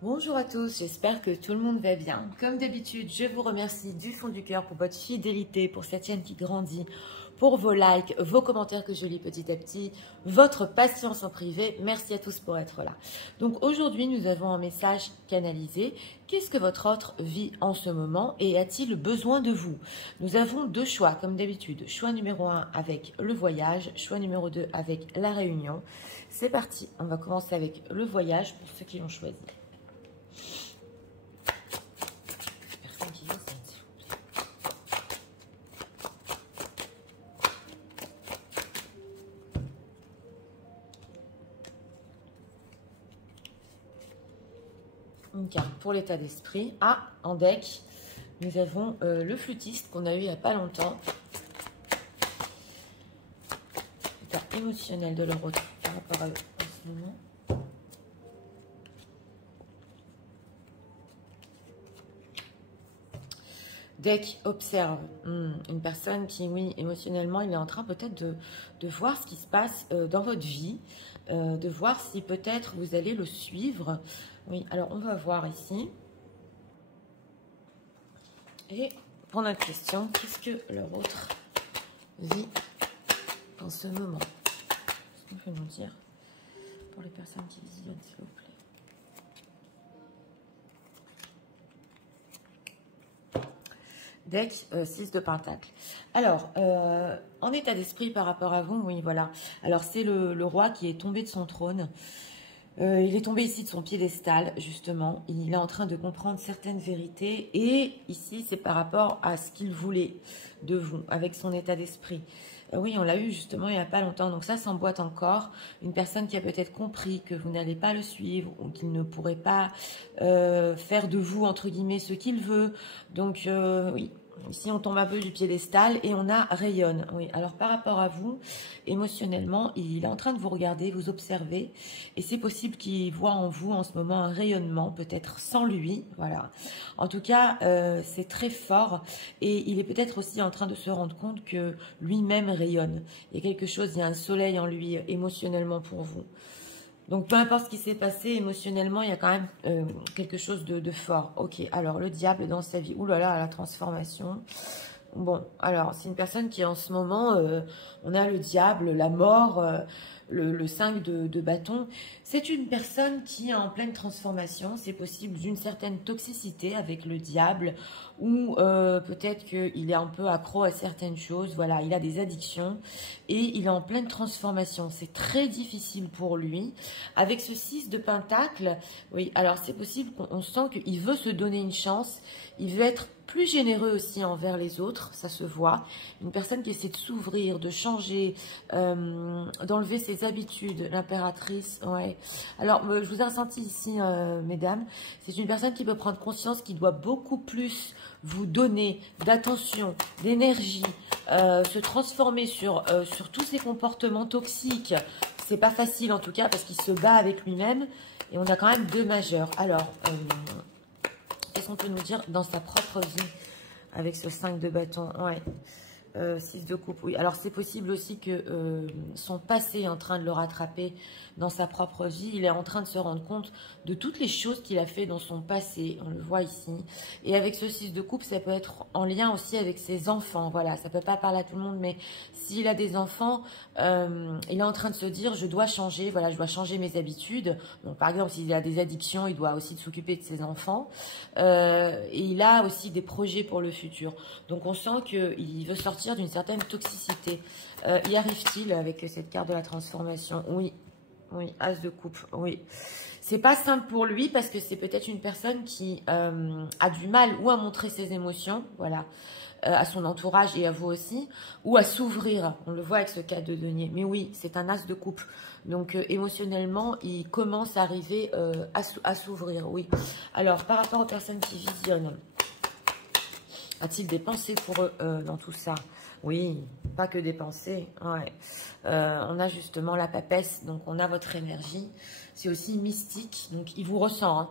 Bonjour à tous, j'espère que tout le monde va bien. Comme d'habitude, je vous remercie du fond du cœur pour votre fidélité, pour cette chaîne qui grandit, pour vos likes, vos commentaires que je lis petit à petit, votre patience en privé. Merci à tous pour être là. Donc aujourd'hui, nous avons un message canalisé. Qu'est-ce que votre autre vit en ce moment et a-t-il besoin de vous? Nous avons deux choix, comme d'habitude. Choix numéro 1 avec le voyage, choix numéro 2 avec la réunion. C'est parti, on va commencer avec le voyage pour ceux qui l'ont choisi. Une carte pour l'état d'esprit. Ah, en deck, nous avons le flûtiste qu'on a eu il n'y a pas longtemps. L'état émotionnel de leur autre par rapport à eux en ce moment. Deck observe une personne qui, oui, émotionnellement, il est en train peut-être de voir ce qui se passe dans votre vie, de voir si peut-être vous allez le suivre. Oui, alors on va voir ici. Et pour notre question, qu'est-ce que leur autre vit en ce moment? Qu'est-ce qu'on peut nous dire pour les personnes qui visionnent, s'il vous plaît? Deck 6 de Pentacle. Alors, en état d'esprit par rapport à vous, oui, voilà. Alors, c'est le roi qui est tombé de son trône. Il est tombé ici de son piédestal, justement. Il est en train de comprendre certaines vérités. Et ici, c'est par rapport à ce qu'il voulait de vous, avec son état d'esprit. Oui, on l'a eu justement il n'y a pas longtemps. Donc ça s'emboîte encore. Une personne qui a peut-être compris que vous n'allez pas le suivre ou qu'il ne pourrait pas faire de vous, entre guillemets, ce qu'il veut. Donc oui, ici on tombe un peu du piédestal et on a rayonne. Oui, alors par rapport à vous, émotionnellement, il est en train de vous regarder, vous observer. Et c'est possible qu'il voit en vous en ce moment un rayonnement, peut-être sans lui. Voilà. En tout cas, c'est très fort. Et il est peut-être aussi en train de se rendre compte que lui-même rayonne. Il y a quelque chose, il y a un soleil en lui émotionnellement pour vous. Donc, peu importe ce qui s'est passé émotionnellement, il y a quand même quelque chose de fort. Ok, alors le diable dans sa vie. Ouh là là, la transformation. Bon, alors, c'est une personne qui en ce moment, on a le diable, la mort, le 5 de bâton. C'est une personne qui est en pleine transformation. C'est possible d'une certaine toxicité avec le diable ou peut-être qu'il est un peu accro à certaines choses. Voilà, il a des addictions et il est en pleine transformation. C'est très difficile pour lui. Avec ce 6 de Pentacle, oui, alors c'est possible qu'on sent qu'il veut se donner une chance. Il veut être plus généreux aussi envers les autres, ça se voit. Une personne qui essaie de s'ouvrir, de changer, d'enlever ses habitudes, l'impératrice, ouais. Alors, je vous ai ressenti ici, mesdames, c'est une personne qui peut prendre conscience qu'il doit beaucoup plus vous donner d'attention, d'énergie, se transformer sur tous ses comportements toxiques. C'est pas facile en tout cas parce qu'il se bat avec lui-même et on a quand même deux majeurs. Alors, qu'est-ce qu'on peut nous dire dans sa propre vie avec ce 5 de bâton? Ouais. 6 de coupe, oui. Alors, c'est possible aussi que son passé est en train de le rattraper dans sa propre vie. Il est en train de se rendre compte de toutes les choses qu'il a fait dans son passé. On le voit ici. Et avec ce 6 de coupe, ça peut être en lien aussi avec ses enfants. Voilà, ça peut pas parler à tout le monde, mais s'il a des enfants, il est en train de se dire, je dois changer. Voilà, je dois changer mes habitudes. Donc, par exemple, s'il a des addictions, il doit aussi s'occuper de ses enfants. Et il a aussi des projets pour le futur. Donc, on sent qu'il veut sortir d'une certaine toxicité. Y arrive-t-il avec cette carte de la transformation? Oui, oui, As de coupe, oui. C'est pas simple pour lui parce que c'est peut-être une personne qui a du mal ou à montrer ses émotions, voilà, à son entourage et à vous aussi, ou à s'ouvrir. On le voit avec ce 4 de denier. Mais oui, c'est un As de coupe. Donc émotionnellement, il commence à arriver à s'ouvrir, oui. Alors, par rapport aux personnes qui visionnent, a-t-il des pensées pour eux dans tout ça? Oui, pas que des pensées. Ouais. On a justement la papesse, donc on a votre énergie. C'est aussi mystique, donc il vous ressent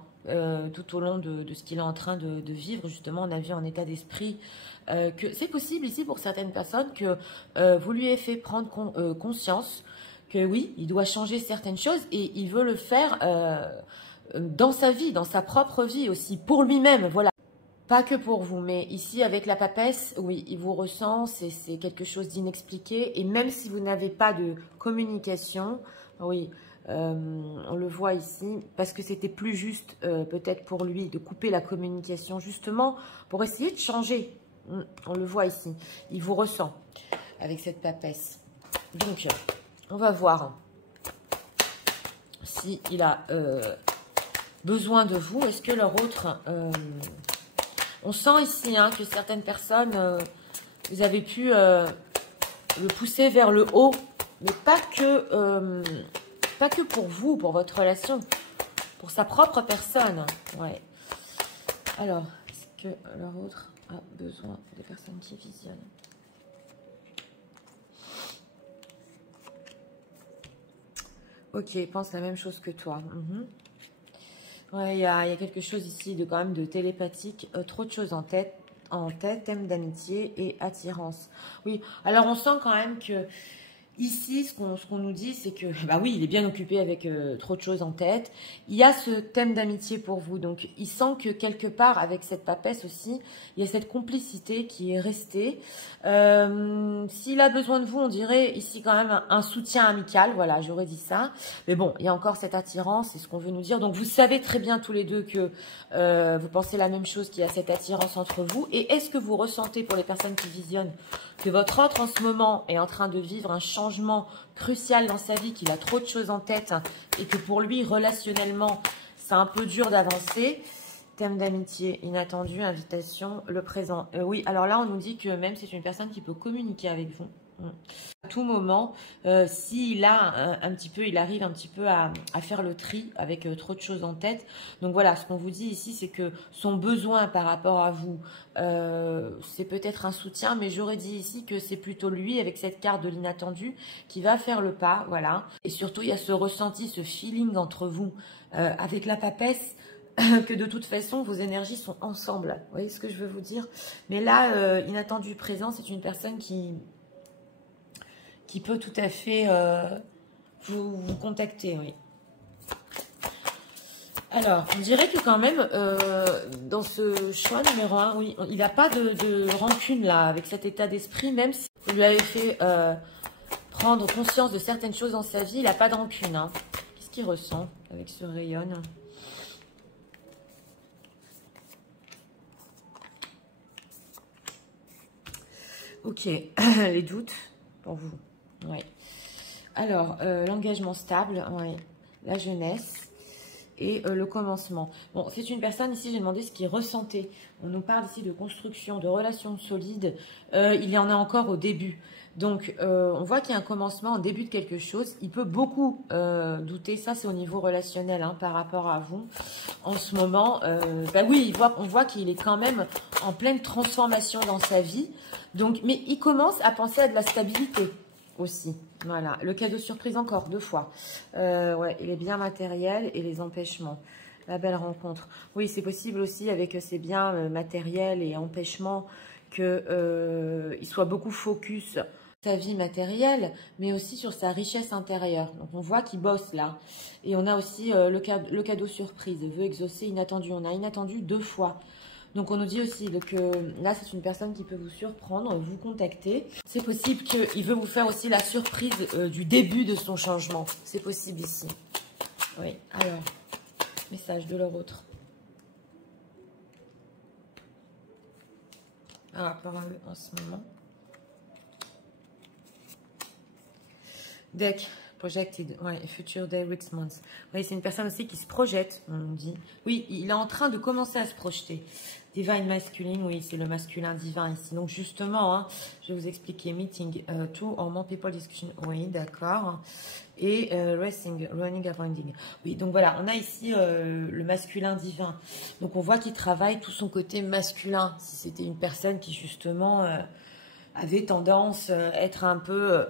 tout au long de ce qu'il est en train de vivre. Justement, on a vu en état d'esprit que c'est possible ici pour certaines personnes que vous lui ayez fait prendre conscience que oui, il doit changer certaines choses et il veut le faire dans sa vie, dans sa propre vie aussi, pour lui-même, voilà. Pas que pour vous, mais ici avec la papesse, oui, il vous ressent, c'est quelque chose d'inexpliqué. Et même si vous n'avez pas de communication, oui, on le voit ici, parce que c'était plus juste peut-être pour lui de couper la communication justement pour essayer de changer. On le voit ici, il vous ressent avec cette papesse. Donc, on va voir s'il a besoin de vous. Est-ce que leur autre... on sent ici hein, que certaines personnes, vous avez pu le pousser vers le haut, mais pas que pour vous, pour votre relation, pour sa propre personne. Ouais. Alors, est-ce que leur autre a besoin des personnes qui visionnent? Ok, pense la même chose que toi. Ouais, il y a quelque chose ici de quand même de télépathique, trop de choses en tête, thème d'amitié et attirance. Oui, alors on sent quand même que ici, ce qu'on nous dit, c'est que, bah oui, il est bien occupé avec trop de choses en tête. Il y a ce thème d'amitié pour vous. Donc, il sent que quelque part, avec cette papesse aussi, il y a cette complicité qui est restée. S'il a besoin de vous, on dirait ici quand même un soutien amical. Voilà, j'aurais dit ça. Mais bon, il y a encore cette attirance, c'est ce qu'on veut nous dire. Donc, vous savez très bien tous les deux que vous pensez la même chose, qu'il y a cette attirance entre vous. Et est-ce que vous ressentez, pour les personnes qui visionnent, que votre autre en ce moment est en train de vivre un changement crucial dans sa vie, qu'il a trop de choses en tête et que pour lui, relationnellement, c'est un peu dur d'avancer. Thème d'amitié, inattendu, invitation, le présent. Oui, alors là, on nous dit que même c'est une personne qui peut communiquer avec vous. À tout moment, s'il a un petit peu, il arrive un petit peu à faire le tri avec trop de choses en tête. Donc voilà, ce qu'on vous dit ici, c'est que son besoin par rapport à vous, c'est peut-être un soutien, mais j'aurais dit ici que c'est plutôt lui, avec cette carte de l'inattendu, qui va faire le pas, voilà. Et surtout, il y a ce ressenti, ce feeling entre vous, avec la papesse, que de toute façon, vos énergies sont ensemble. Vous voyez ce que je veux vous dire? Mais là, inattendu présent, c'est une personne qui peut tout à fait vous contacter, oui. Alors, on dirait que quand même, dans ce choix numéro 1, oui, il n'a pas de rancune là, avec cet état d'esprit, même si vous lui avez fait prendre conscience de certaines choses dans sa vie, il n'a pas de rancune. Hein. Qu'est-ce qu'il ressent avec ce rayon? Ok, les doutes pour vous. Oui. Alors, l'engagement stable, oui. La jeunesse et le commencement. Bon, c'est une personne, ici, j'ai demandé ce qu'il ressentait. On nous parle ici de construction, de relations solides. Il y en a encore au début. Donc, on voit qu'il y a un commencement, un début de quelque chose. Il peut beaucoup douter. Ça, c'est au niveau relationnel hein, par rapport à vous. En ce moment, bah oui, on voit qu'il est quand même en pleine transformation dans sa vie. Donc, mais il commence à penser à de la stabilité aussi. Voilà, le cadeau surprise encore, 2 fois. Ouais, il est bien matériel et les empêchements. La belle rencontre. Oui, c'est possible aussi avec ces biens matériels et empêchements qu'il soit beaucoup focus sur sa vie matérielle, mais aussi sur sa richesse intérieure. Donc, on voit qu'il bosse là. Et on a aussi le cadeau surprise, veut exaucer inattendu. On a inattendu 2 fois. Donc, on nous dit aussi que là, c'est une personne qui peut vous surprendre, vous contacter. C'est possible qu'il veut vous faire aussi la surprise du début de son changement. C'est possible ici. Oui, alors, message de leur autre. Par rapport à eux en ce moment. Deck. Projected, ouais, Future Day, Weeks, Months. Oui, c'est une personne aussi qui se projette, on nous dit. Oui, il est en train de commencer à se projeter. Divine Masculine, oui, c'est le masculin divin ici. Donc justement, hein, je vais vous expliquer. Meeting, two or more people discussion, oui, d'accord. Et resting, running, avoiding. Oui, donc voilà, on a ici le masculin divin. Donc on voit qu'il travaille tout son côté masculin. Si c'était une personne qui justement avait tendance à être un peu...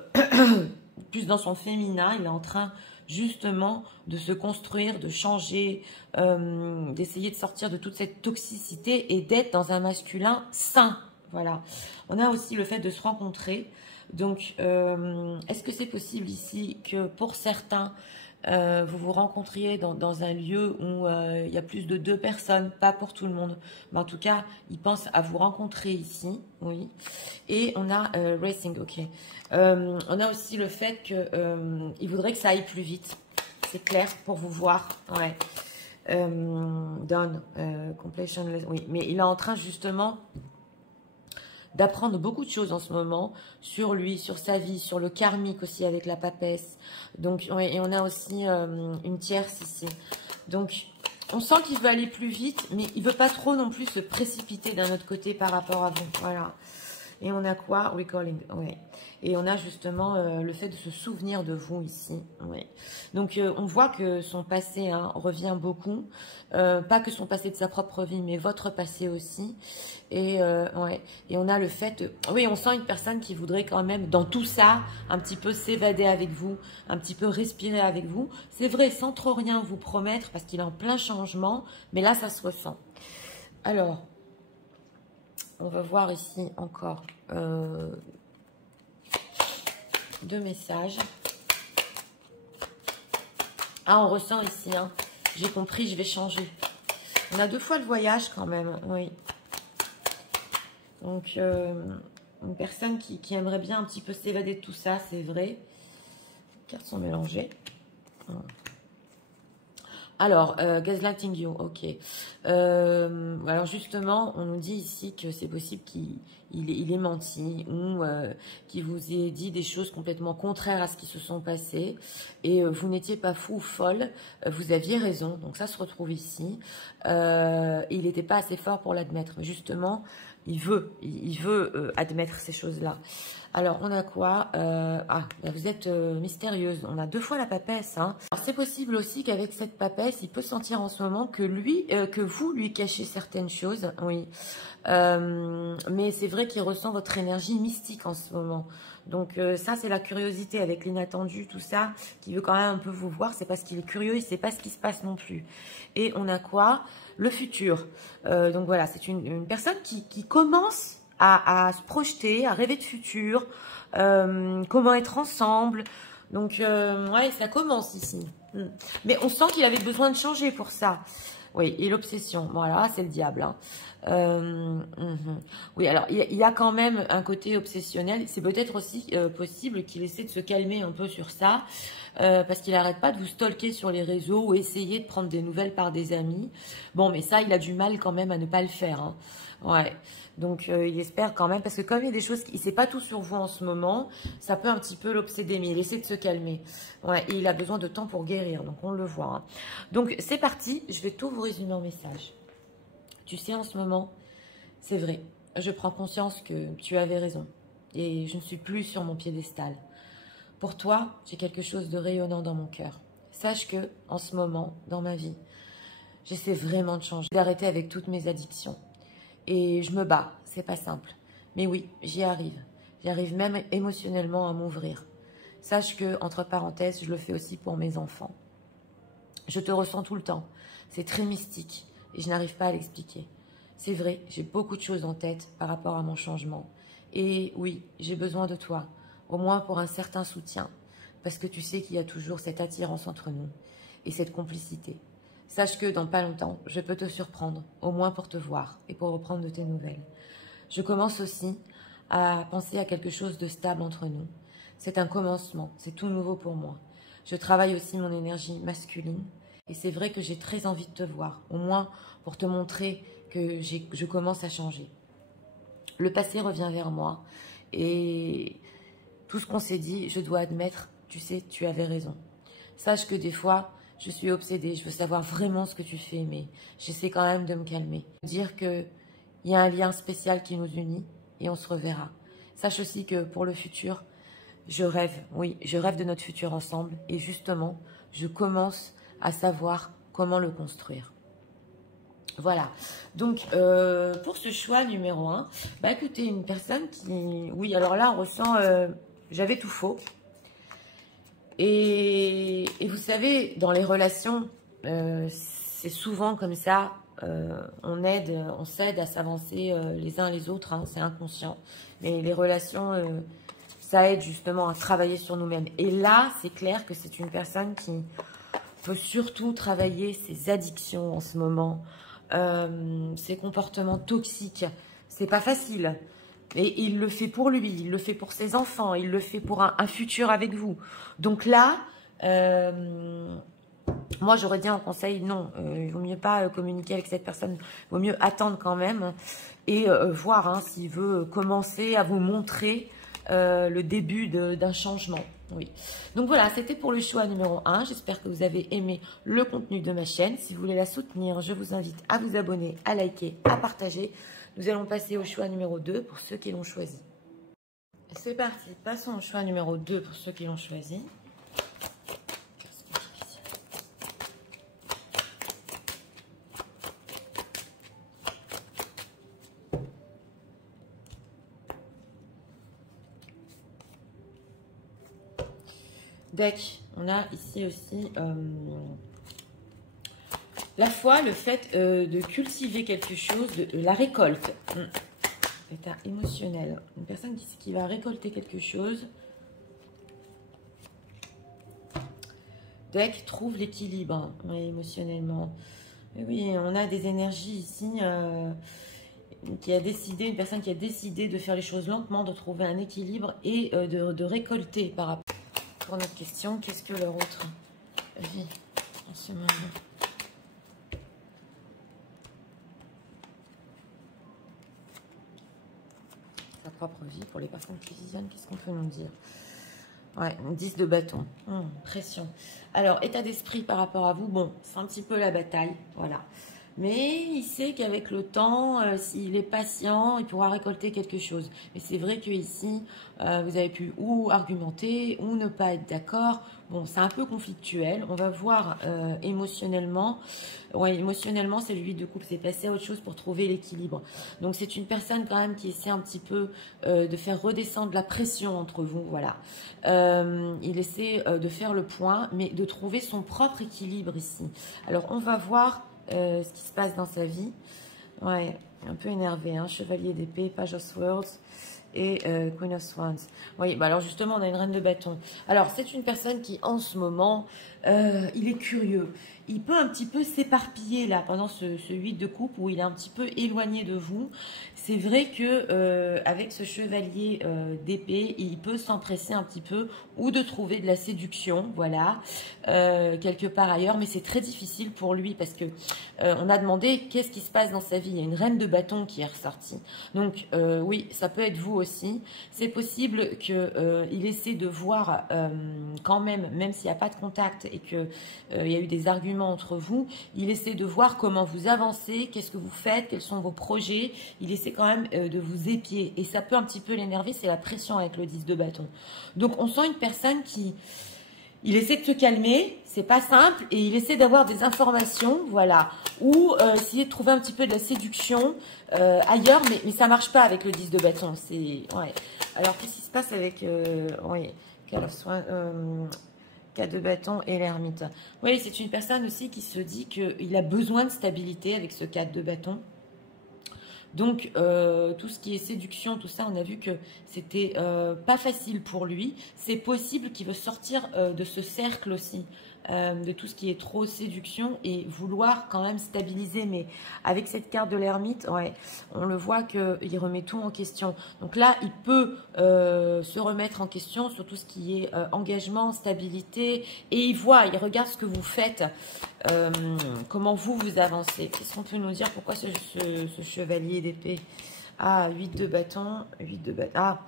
plus dans son féminin, il est en train justement de se construire, de changer, d'essayer de sortir de toute cette toxicité et d'être dans un masculin sain. Voilà. On a aussi le fait de se rencontrer. Donc, est-ce que c'est possible ici que pour certains, vous vous rencontriez dans un lieu où il y a plus de 2 personnes, pas pour tout le monde. Mais en tout cas, il pense à vous rencontrer ici, oui. Et on a racing, ok. On a aussi le fait que il voudrait que ça aille plus vite. C'est clair pour vous voir, ouais. Done, completion, oui. Mais il est en train justement d'apprendre beaucoup de choses en ce moment sur lui, sur sa vie, sur le karmique aussi avec la papesse. Donc, ouais, et on a aussi une tierce ici. Donc, on sent qu'il veut aller plus vite, mais il veut pas trop non plus se précipiter d'un autre côté par rapport à vous. Voilà. Et on a quoi? Recalling, ouais. Et on a justement le fait de se souvenir de vous ici. Ouais. Donc, on voit que son passé revient beaucoup. Pas que son passé de sa propre vie, mais votre passé aussi. Et, ouais. Et on a le fait... oui, on sent une personne qui voudrait quand même, dans tout ça, un petit peu s'évader avec vous, un petit peu respirer avec vous. C'est vrai, sans trop rien vous promettre, parce qu'il est en plein changement. Mais là, ça se ressent. Alors... on va voir ici encore 2 messages. Ah, on ressent ici, hein. J'ai compris, je vais changer. On a 2 fois le voyage quand même, oui. Donc, une personne qui aimerait bien un petit peu s'évader de tout ça, c'est vrai. Les cartes sont mélangées. Alors, gaslighting you, ok. Alors justement, on nous dit ici que c'est possible qu'il ait menti ou qu'il vous ait dit des choses complètement contraires à ce qui se sont passées. Et vous n'étiez pas fou ou folle, vous aviez raison, donc ça se retrouve ici. Il n'était pas assez fort pour l'admettre. Justement, il veut admettre ces choses-là. Alors, on a quoi? Vous êtes mystérieuse. On a 2 fois la papesse. Hein. C'est possible aussi qu'avec cette papesse, il peut sentir en ce moment que vous lui cachez certaines choses. Oui. Mais c'est vrai qu'il ressent votre énergie mystique en ce moment. Donc ça, c'est la curiosité avec l'inattendu, tout ça, qui veut quand même un peu vous voir. C'est parce qu'il est curieux, il ne sait pas ce qui se passe non plus. Et on a quoi? Le futur. Donc voilà, c'est une personne qui commence à se projeter, à rêver de futur, comment être ensemble. Donc, ouais, ça commence ici. Mais on sent qu'il avait besoin de changer pour ça. Oui, et l'obsession. Voilà, c'est le diable. Hein. Oui, alors, il y a quand même un côté obsessionnel. C'est peut-être aussi possible qu'il essaie de se calmer un peu sur ça. Parce qu'il n'arrête pas de vous stalker sur les réseaux ou essayer de prendre des nouvelles par des amis. Bon, mais ça, il a du mal quand même à ne pas le faire. Hein. Ouais. Donc, il espère quand même, parce que comme il y a des choses, il ne sait pas tout sur vous en ce moment, ça peut un petit peu l'obséder, mais il essaie de se calmer. Ouais, et il a besoin de temps pour guérir, donc on le voit. Hein. Donc, c'est parti, je vais tout vous résumer en message. Tu sais, en ce moment, c'est vrai, je prends conscience que tu avais raison, et je ne suis plus sur mon piédestal. Pour toi, j'ai quelque chose de rayonnant dans mon cœur. Sache que, en ce moment, dans ma vie, j'essaie vraiment de changer, d'arrêter avec toutes mes addictions. Et je me bats, c'est pas simple. Mais oui, j'y arrive. J'y arrive même émotionnellement à m'ouvrir. Sache que, entre parenthèses, je le fais aussi pour mes enfants. Je te ressens tout le temps. C'est très mystique et je n'arrive pas à l'expliquer. C'est vrai, j'ai beaucoup de choses en tête par rapport à mon changement. Et oui, j'ai besoin de toi, au moins pour un certain soutien. Parce que tu sais qu'il y a toujours cette attirance entre nous et cette complicité. Sache que dans pas longtemps, je peux te surprendre, au moins pour te voir et pour reprendre de tes nouvelles. Je commence aussi à penser à quelque chose de stable entre nous. C'est un commencement, c'est tout nouveau pour moi. Je travaille aussi mon énergie masculine et c'est vrai que j'ai très envie de te voir, au moins pour te montrer que je commence à changer. Le passé revient vers moi et tout ce qu'on s'est dit, je dois admettre, tu sais, tu avais raison. Sache que des fois, je suis obsédée, je veux savoir vraiment ce que tu fais, mais j'essaie quand même de me calmer. Dire qu'il y a un lien spécial qui nous unit et on se reverra. Sache aussi que pour le futur, je rêve, oui, je rêve de notre futur ensemble et justement, je commence à savoir comment le construire. Voilà, donc pour ce choix numéro 1, bah écoutez, une personne qui... Oui, alors là, on ressent... j'avais tout faux. Et vous savez, dans les relations, c'est souvent comme ça, on s'aide à s'avancer les uns les autres, hein, c'est inconscient. Mais les relations, ça aide justement à travailler sur nous-mêmes. Et là, c'est clair que c'est une personne peut surtout travailler ses addictions en ce moment, ses comportements toxiques. C'est pas facile. Et il le fait pour lui, il le fait pour ses enfants, il le fait pour un futur avec vous. Donc là, moi j'aurais dit un conseil, non, il vaut mieux pas communiquer avec cette personne, il vaut mieux attendre quand même et voir hein, s'il veut commencer à vous montrer le début d'un changement. Oui. Donc voilà, c'était pour le choix numéro 1. J'espère que vous avez aimé le contenu de ma chaîne. Si vous voulez la soutenir, je vous invite à vous abonner, à liker, à partager. Nous allons passer au choix numéro 2 pour ceux qui l'ont choisi. C'est parti, passons au choix numéro 2 pour ceux qui l'ont choisi. Deck, on a ici aussi la foi, le fait de cultiver quelque chose, de la récolte. État émotionnel. Une personne qui va récolter quelque chose. Deck trouve l'équilibre émotionnellement. Et oui, on a des énergies ici qui a décidé, une personne qui a décidé de faire les choses lentement, de trouver un équilibre et de récolter par rapport. Pour notre question, qu'est-ce que leur autre vie en ce moment? Sa propre vie, pour les personnes qui visionnent, qu'est-ce qu'on peut nous dire? Ouais, 10 de bâton, pression. Alors, état d'esprit par rapport à vous, bon, c'est un petit peu la bataille, voilà. Mais il sait qu'avec le temps, s'il est patient, il pourra récolter quelque chose. Mais c'est vrai que ici, vous avez pu ou argumenter ou ne pas être d'accord. Bon, c'est un peu conflictuel. On va voir émotionnellement. Ouais, émotionnellement, c'est le 8 de coupe. C'est passer à autre chose pour trouver l'équilibre. Donc, c'est une personne quand même qui essaie un petit peu de faire redescendre la pression entre vous. Voilà. Il essaie de faire le point, mais de trouver son propre équilibre ici. Alors, on va voir ce qui se passe dans sa vie. Ouais, un peu énervé, hein. Chevalier d'épée, Page of Swords et Queen of Swans. Oui, bah alors justement, on a une reine de bâton. Alors, c'est une personne qui, en ce moment, il est curieux. Il peut un petit peu s'éparpiller là pendant ce 8 de coupe où il est un petit peu éloigné de vous. C'est vrai que avec ce chevalier d'épée, il peut s'empresser un petit peu ou de trouver de la séduction, voilà, quelque part ailleurs. Mais c'est très difficile pour lui parce que on a demandé qu'est-ce qui se passe dans sa vie. Il y a une reine de bâton qui est ressortie. Donc oui, ça peut être vous aussi. C'est possible qu'il essaie de voir quand même s'il n'y a pas de contact et qu'il y a eu des arguments entre vous, il essaie de voir comment vous avancez, qu'est-ce que vous faites, quels sont vos projets. Il essaie quand même de vous épier. Et ça peut un petit peu l'énerver, c'est la pression avec le 10 de bâton. Donc on sent une personne qui... Il essaie de se calmer, c'est pas simple, et il essaie d'avoir des informations, voilà, ou essayer de trouver un petit peu de la séduction ailleurs, mais ça marche pas avec le 10 de bâton. C'est ouais. Alors qu'est-ce qui se passe avec ouais, 4 de bâton et l'ermite. Oui, c'est une personne aussi qui se dit qu'il a besoin de stabilité avec ce 4 de bâton. Donc, tout ce qui est séduction, tout ça, on a vu que c'était pas facile pour lui. C'est possible qu'il veut sortir de ce cercle aussi, de tout ce qui est trop séduction et vouloir quand même stabiliser. Mais avec cette carte de l'ermite, ouais, on le voit qu'il remet tout en question. Donc là, il peut se remettre en question sur tout ce qui est engagement, stabilité. Et il regarde ce que vous faites, comment vous avancez. Qu'est-ce qu'on peut nous dire? Pourquoi ce chevalier d'épée? Ah, 8 de bâton, 8 de bâton. Ah,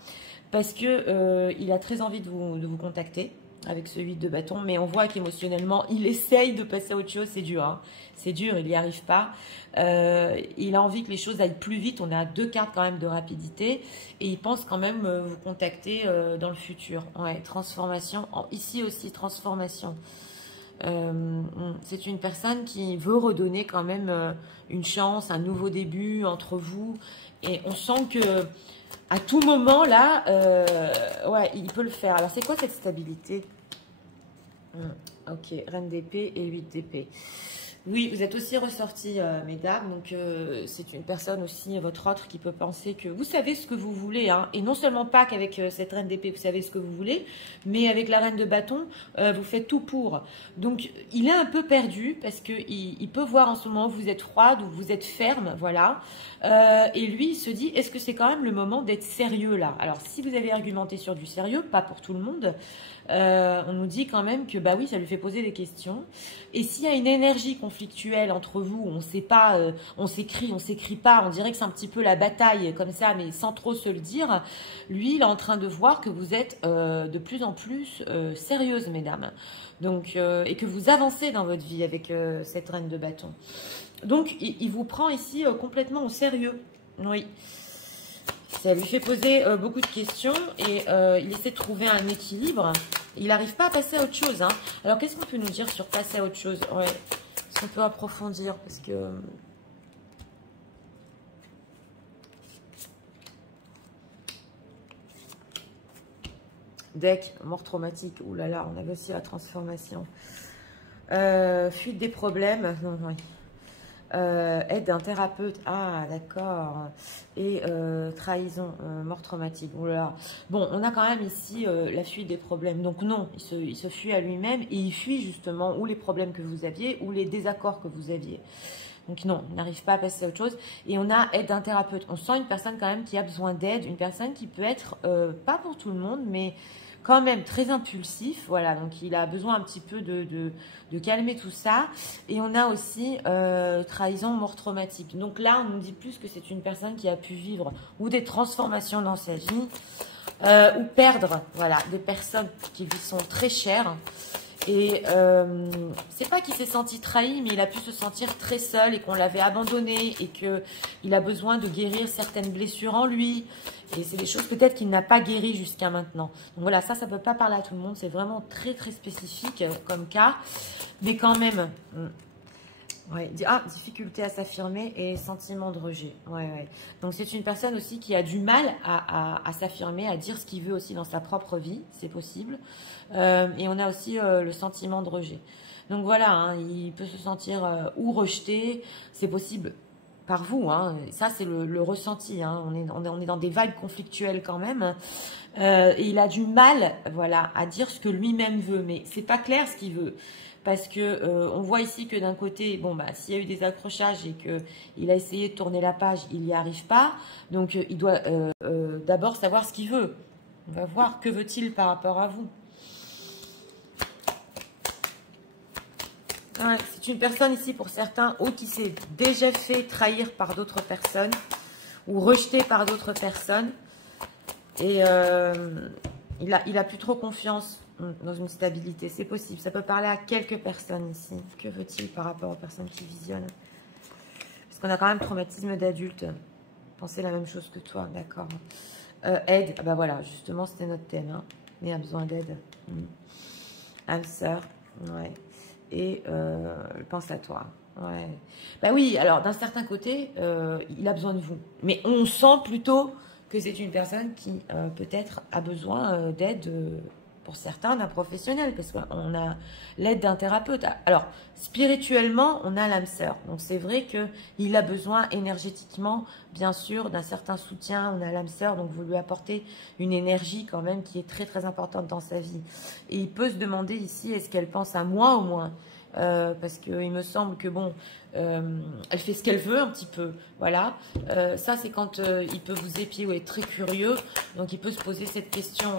parce que il a très envie de vous contacter avec ce 8 de bâton, mais on voit qu'émotionnellement, il essaye de passer à autre chose. C'est dur, hein. C'est dur, il n'y arrive pas. Il a envie que les choses aillent plus vite. On a 2 cartes quand même de rapidité et il pense quand même vous contacter dans le futur. Ouais, transformation. Ici aussi, transformation. C'est une personne qui veut redonner quand même une chance, un nouveau début entre vous. Et on sent que à tout moment, là, ouais, il peut le faire. Alors, c'est quoi cette stabilité? Ok, reine d'épée et 8 d'épée. Oui, vous êtes aussi ressorti, mesdames, donc c'est une personne aussi, votre autre, qui peut penser que vous savez ce que vous voulez, hein, et non seulement pas qu'avec cette reine d'épée, vous savez ce que vous voulez, mais avec la reine de bâton, vous faites tout pour. Donc, il est un peu perdu, parce qu'il peut voir en ce moment où vous êtes froide, ou vous êtes ferme, voilà, et lui, il se dit, est-ce que c'est quand même le moment d'être sérieux, là? Alors, si vous avez argumenté sur du sérieux, pas pour tout le monde, on nous dit quand même que, bah oui, ça lui fait poser des questions. Et s'il y a une énergie conflictuelle entre vous, on ne sait pas, on s'écrit pas, on dirait que c'est un petit peu la bataille comme ça, mais sans trop se le dire, lui, il est en train de voir que vous êtes de plus en plus sérieuse, mesdames. Donc, et que vous avancez dans votre vie avec cette reine de bâton. Donc, il vous prend ici complètement au sérieux. Oui. Ça lui fait poser beaucoup de questions et il essaie de trouver un équilibre. Il n'arrive pas à passer à autre chose. Hein. Alors, qu'est-ce qu'on peut nous dire sur passer à autre chose? Ouais. Est-ce qu'on peut approfondir? Parce que... Deck, mort traumatique. Ouh là là, on avait aussi la transformation. Fuite des problèmes. Non, oui. Aide d'un thérapeute, ah d'accord, et trahison, mort traumatique. Oula. Bon, on a quand même ici la fuite des problèmes. Donc non, il se fuit à lui-même et il fuit justement ou les problèmes que vous aviez ou les désaccords que vous aviez. Donc non, il n'arrive pas à passer à autre chose. Et on a aide d'un thérapeute. On sent une personne quand même qui a besoin d'aide, une personne qui peut être, pas pour tout le monde, mais quand même très impulsif, voilà, donc il a besoin un petit peu de calmer tout ça. Et on a aussi trahison, mort traumatique. Donc là, on nous dit plus que c'est une personne qui a pu vivre ou des transformations dans sa vie, ou perdre, voilà, des personnes qui lui sont très chères. Et c'est pas qu'il s'est senti trahi, mais il a pu se sentir très seul et qu'on l'avait abandonné et qu'il a besoin de guérir certaines blessures en lui. Et c'est des choses peut-être qu'il n'a pas guéri jusqu'à maintenant. Donc voilà, ça peut pas parler à tout le monde. C'est vraiment très très spécifique comme cas. Mais quand même, ouais, difficulté à s'affirmer et sentiment de rejet. Ouais, ouais. Donc c'est une personne aussi qui a du mal à s'affirmer, à dire ce qu'il veut aussi dans sa propre vie. C'est possible. Et on a aussi le sentiment de rejet. Donc voilà, hein, il peut se sentir ou rejeté. C'est possible par vous, hein. Ça c'est le ressenti, hein. On est dans des vagues conflictuelles quand même, et il a du mal, voilà, à dire ce que lui-même veut, mais c'est pas clair ce qu'il veut, parce que on voit ici que d'un côté, bon bah s'il y a eu des accrochages et que il a essayé de tourner la page, il n'y arrive pas, donc il doit d'abord savoir ce qu'il veut. On va voir que veut-il par rapport à vous. Ouais, c'est une personne ici pour certains ou qui s'est déjà fait trahir par d'autres personnes ou rejeté par d'autres personnes et il a plus trop confiance dans une stabilité. C'est possible, ça peut parler à quelques personnes ici. Que veut-il par rapport aux personnes qui visionnent? Parce qu'on a quand même traumatisme d'adulte. Pensez la même chose que toi, d'accord. Aide, ah bah voilà, justement c'était notre thème, hein. Mais a besoin d'aide. Âme sœur, ouais. Et pense à toi. Ouais. Bah oui, alors d'un certain côté, il a besoin de vous. Mais on sent plutôt que c'est une personne qui peut-être a besoin d'aide, pour certains, d'un professionnel, parce qu'on a l'aide d'un thérapeute. Alors, spirituellement, on a l'âme sœur. Donc c'est vrai qu'il a besoin énergétiquement, bien sûr, d'un certain soutien. On a l'âme sœur, donc vous lui apportez une énergie quand même qui est très très importante dans sa vie. Et il peut se demander ici, est-ce qu'elle pense à moi au moins? Parce qu'il me semble que bon, elle fait ce qu'elle veut un petit peu, voilà. Ça c'est quand il peut vous épier ou être très curieux, donc il peut se poser cette question,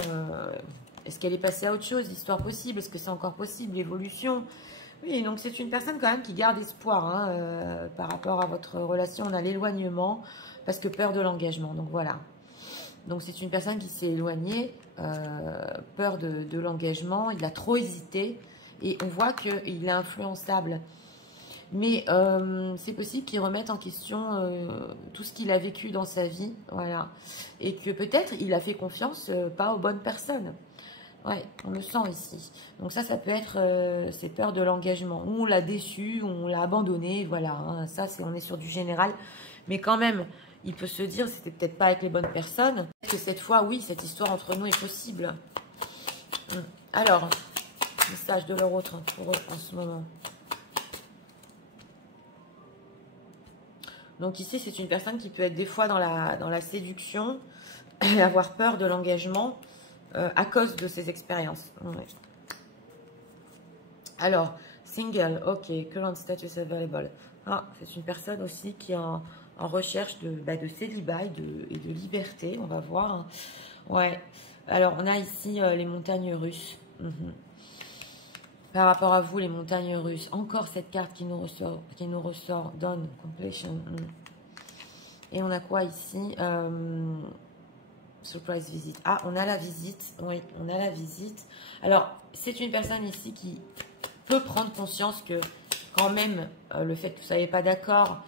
est-ce qu'elle est passée à autre chose, histoire possible, est-ce que c'est encore possible, l'évolution? Oui, donc c'est une personne quand même qui garde espoir, hein, par rapport à votre relation. On a l'éloignement parce que peur de l'engagement, donc voilà. Donc c'est une personne qui s'est éloignée, peur de l'engagement, il a trop hésité et on voit qu'il est influençable. Mais c'est possible qu'il remette en question tout ce qu'il a vécu dans sa vie, voilà. Et que peut-être il a fait confiance pas aux bonnes personnes. Ouais, on le sent ici. Donc ça peut être ces peurs de l'engagement. Ou on l'a déçu, ou on l'a abandonné, voilà. Hein, ça, on est sur du général. Mais quand même, il peut se dire, c'était peut-être pas avec les bonnes personnes. Que cette fois, oui, cette histoire entre nous est possible. Alors, message de leur autre pour eux en ce moment. Donc ici, c'est une personne qui peut être des fois dans la séduction et avoir peur de l'engagement à cause de ses expériences. Ouais. Alors, single, ok, current status available. Ah, c'est une personne aussi qui est en recherche de célibat et de liberté, on va voir. Hein. Ouais, alors on a ici les montagnes russes. Par rapport à vous, les montagnes russes, encore cette carte qui nous ressort, Done, Completion. Et on a quoi ici? Surprise visit. Ah, on a la visite. Oui, on a la visite. Alors, c'est une personne ici qui peut prendre conscience que quand même, le fait que vous ne soyez pas d'accord,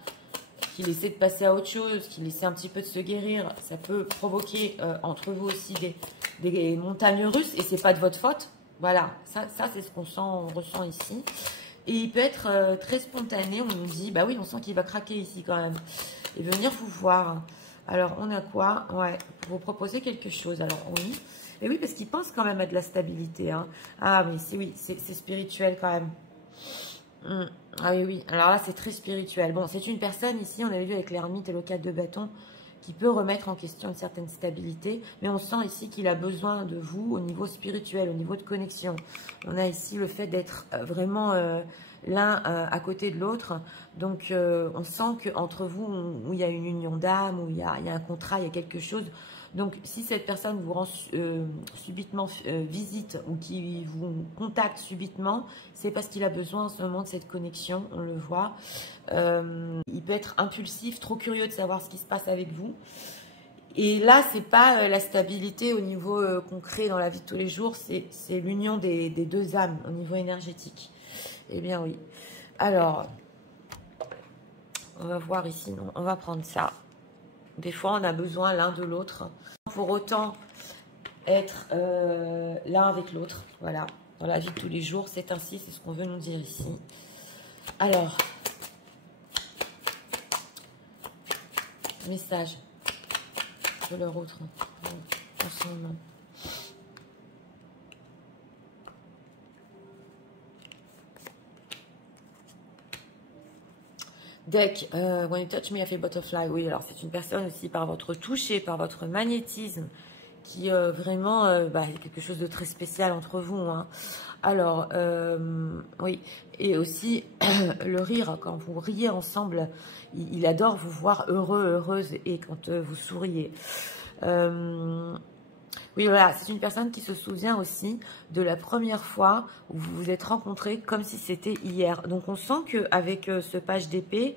qu'il essaie de passer à autre chose, qu'il essaie un petit peu de se guérir, ça peut provoquer entre vous aussi des montagnes russes et c'est pas de votre faute. Voilà, ça c'est ce on ressent ici. Et il peut être très spontané, on nous dit, bah oui, on sent qu'il va craquer ici quand même. Et venir vous voir. Alors, on a quoi? Ouais, pour vous proposer quelque chose. Alors, oui. Et oui, parce qu'il pense quand même à de la stabilité. Hein. Ah, mais c'est spirituel quand même. Ah oui, oui. Alors là, c'est très spirituel. Bon, c'est une personne ici, on avait vu avec l'ermite et le 4 de bâton, qui peut remettre en question une certaine stabilité. Mais on sent ici qu'il a besoin de vous au niveau spirituel, au niveau de connexion. On a ici le fait d'être vraiment l'un à côté de l'autre. Donc, on sent qu'entre vous, où il y a une union d'âme, où il y a un contrat, il y a quelque chose. Donc, si cette personne vous rend subitement visite ou qui vous contacte subitement, c'est parce qu'il a besoin en ce moment de cette connexion, on le voit. Il peut être impulsif, trop curieux de savoir ce qui se passe avec vous. Et là, c'est pas la stabilité au niveau concret dans la vie de tous les jours, c'est l'union des deux âmes au niveau énergétique. Eh bien oui. Alors, on va voir ici, non, on va prendre ça. Des fois, on a besoin l'un de l'autre. Pour autant, être l'un avec l'autre. Voilà, dans la vie de tous les jours, c'est ainsi, c'est ce qu'on veut nous dire ici. Alors, message de leur autre en ce moment. Deck, when you touch me, I feel butterfly. Oui, alors c'est une personne aussi par votre toucher, par votre magnétisme, qui vraiment, il y a quelque chose de très spécial entre vous. Hein. Alors, oui, et aussi le rire, quand vous riez ensemble, il adore vous voir heureux, heureuse, et quand vous souriez. Oui, voilà, c'est une personne qui se souvient aussi de la première fois où vous vous êtes rencontrés comme si c'était hier. Donc, on sent qu'avec ce page d'épée,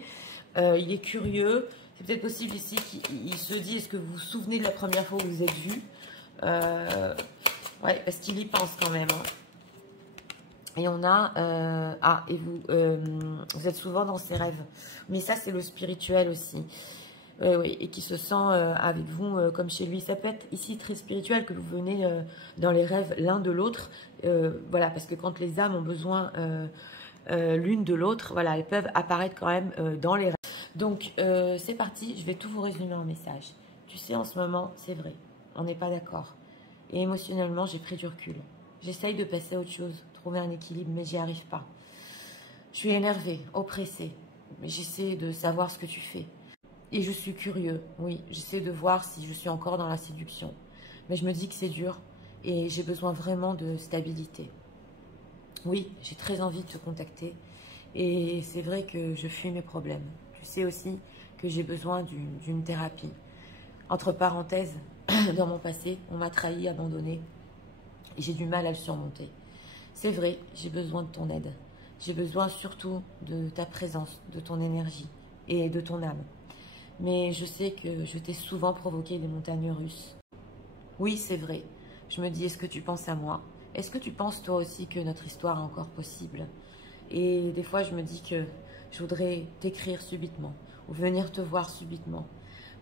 il est curieux. C'est peut-être possible ici qu'il se dit, est-ce que vous vous souvenez de la première fois où vous vous êtes vus? Ouais, parce qu'il y pense quand même. Hein. Et on a... et vous êtes souvent dans ses rêves. Mais ça, c'est le spirituel aussi. Oui, et qui se sent avec vous comme chez lui. Ça peut être ici très spirituel que vous venez dans les rêves l'un de l'autre. Voilà, parce que quand les âmes ont besoin l'une de l'autre, voilà, elles peuvent apparaître quand même dans les rêves. Donc, c'est parti, je vais tout vous résumer en message. Tu sais, en ce moment, c'est vrai, on n'est pas d'accord. Et émotionnellement, j'ai pris du recul. J'essaye de passer à autre chose, trouver un équilibre, mais j'y arrive pas. Je suis énervée, oppressée, mais j'essaie de savoir ce que tu fais. Et je suis curieux, oui, j'essaie de voir si je suis encore dans la séduction. Mais je me dis que c'est dur et j'ai besoin vraiment de stabilité. Oui, j'ai très envie de te contacter et c'est vrai que je fuis mes problèmes. Tu sais aussi que j'ai besoin d'une thérapie. Entre parenthèses, dans mon passé, on m'a trahi, abandonné et j'ai du mal à le surmonter. C'est vrai, j'ai besoin de ton aide. J'ai besoin surtout de ta présence, de ton énergie et de ton âme. Mais je sais que je t'ai souvent provoqué des montagnes russes. Oui, c'est vrai. Je me dis, est-ce que tu penses à moi? Est-ce que tu penses toi aussi que notre histoire est encore possible? Et des fois, je me dis que je voudrais t'écrire subitement ou venir te voir subitement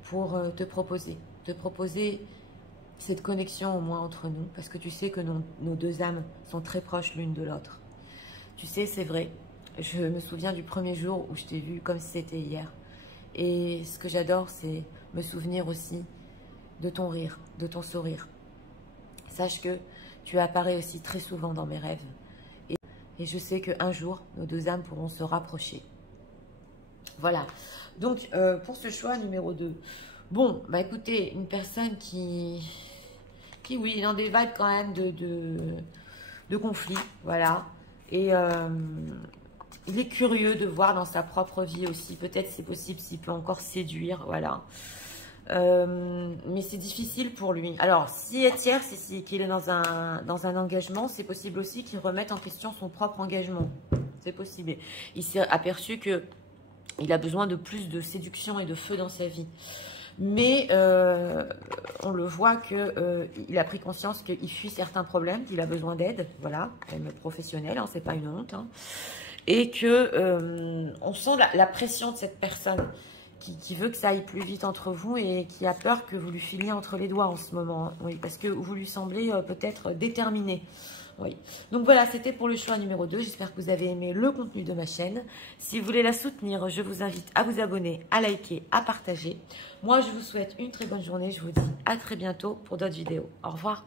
pour te proposer cette connexion au moins entre nous, parce que tu sais que nos deux âmes sont très proches l'une de l'autre. Tu sais, c'est vrai, je me souviens du premier jour où je t'ai vu comme si c'était hier. Et ce que j'adore, c'est me souvenir aussi de ton rire, de ton sourire. Sache que tu apparais aussi très souvent dans mes rêves. Et je sais qu'un jour, nos deux âmes pourront se rapprocher. Voilà. Donc, pour ce choix numéro 2. Bon, bah écoutez, une personne oui, est dans des vibes quand même de conflit, voilà. Et il est curieux de voir dans sa propre vie aussi, peut-être c'est possible s'il peut encore séduire, voilà. Mais c'est difficile pour lui. Alors, si est tiers, c'est qu'il est dans un engagement, c'est possible aussi qu'il remette en question son propre engagement. C'est possible. Il s'est aperçu que il a besoin de plus de séduction et de feu dans sa vie. Mais on le voit qu'il a pris conscience qu'il fuit certains problèmes, qu'il a besoin d'aide, voilà, même professionnelle, hein, c'est pas une honte. Hein, et que on sent la pression de cette personne qui veut que ça aille plus vite entre vous et qui a peur que vous lui filiez entre les doigts en ce moment. Oui, parce que vous lui semblez peut-être déterminé. Oui. Donc voilà, c'était pour le choix numéro 2. J'espère que vous avez aimé le contenu de ma chaîne. Si vous voulez la soutenir, je vous invite à vous abonner, à liker, à partager. Moi, je vous souhaite une très bonne journée. Je vous dis à très bientôt pour d'autres vidéos. Au revoir.